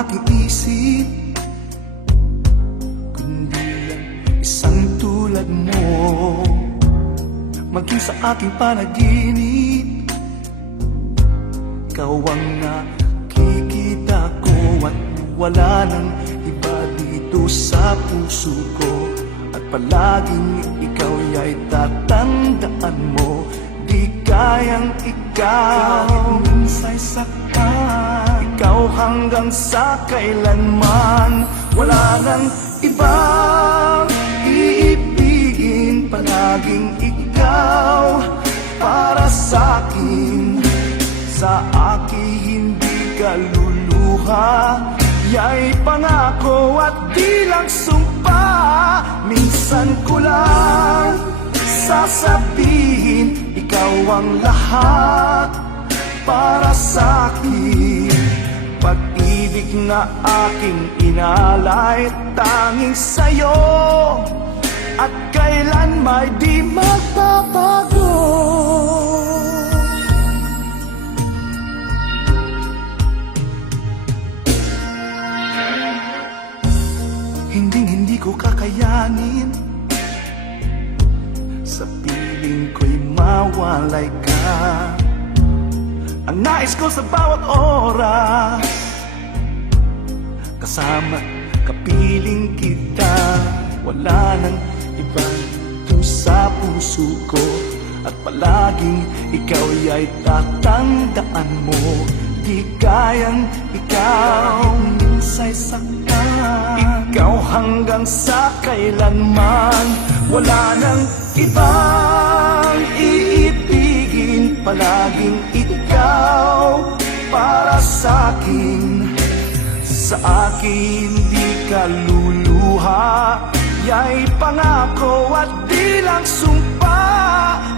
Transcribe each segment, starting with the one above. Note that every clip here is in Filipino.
aking isip, kundi ang isang tulad mo. Maging sa aking panaginip, ikaw ang nakikita ko. At wala nang iba dito sa puso ko. At palaging ikaw ay tatandaan mo. Di kayang ikaw minsay saktan, ikaw hanggang sa kailanman. Wala nang ibang iibigin, palaging ikaw para sa'kin. Sa akin hindi ka luluha, ya'y pangako at di lang sumpa. Minsan ko lang sasabihin, ikaw ang lahat para sa'kin. Pag-ibig na aking inalay, tanging sa'yo, at kailan may di magbabago. Hindi ko kakayanin, sa piling ko'y mawalay ka. Ang nais ko sa bawat oras, kasama, kapiling kita. Wala nang iba dito sa puso ko. At palaging ikaw ay tatandaan mo. Di kayang ikaw minsay saktan, ikaw hanggang sa kailanman. Wala nang ibang iibigin, palaging ikaw para sa'kin. Sa akin di ka luluha, ya'y pangako at di lang sumpa.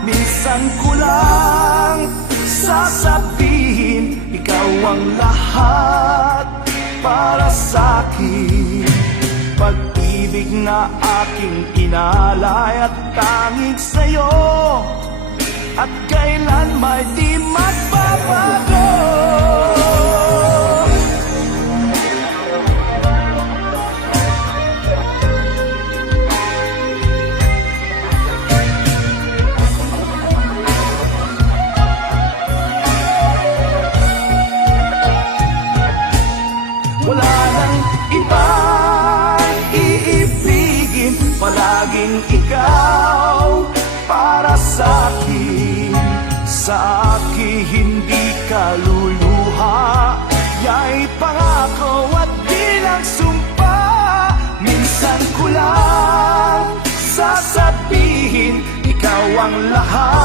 Minsan ko lang sasabihin, ikaw ang lahat para sa'kin. Pag-ibig na aking inalay at tanging sa'yo, at kailan may di magbabago. Wala nang ibang iibigin, palaging ikaw para sa'kin. Sa akin hindi ka luluha, ya'y pangako at di lang sumpa. Minsan ko lang sasabihin, ikaw ang lahat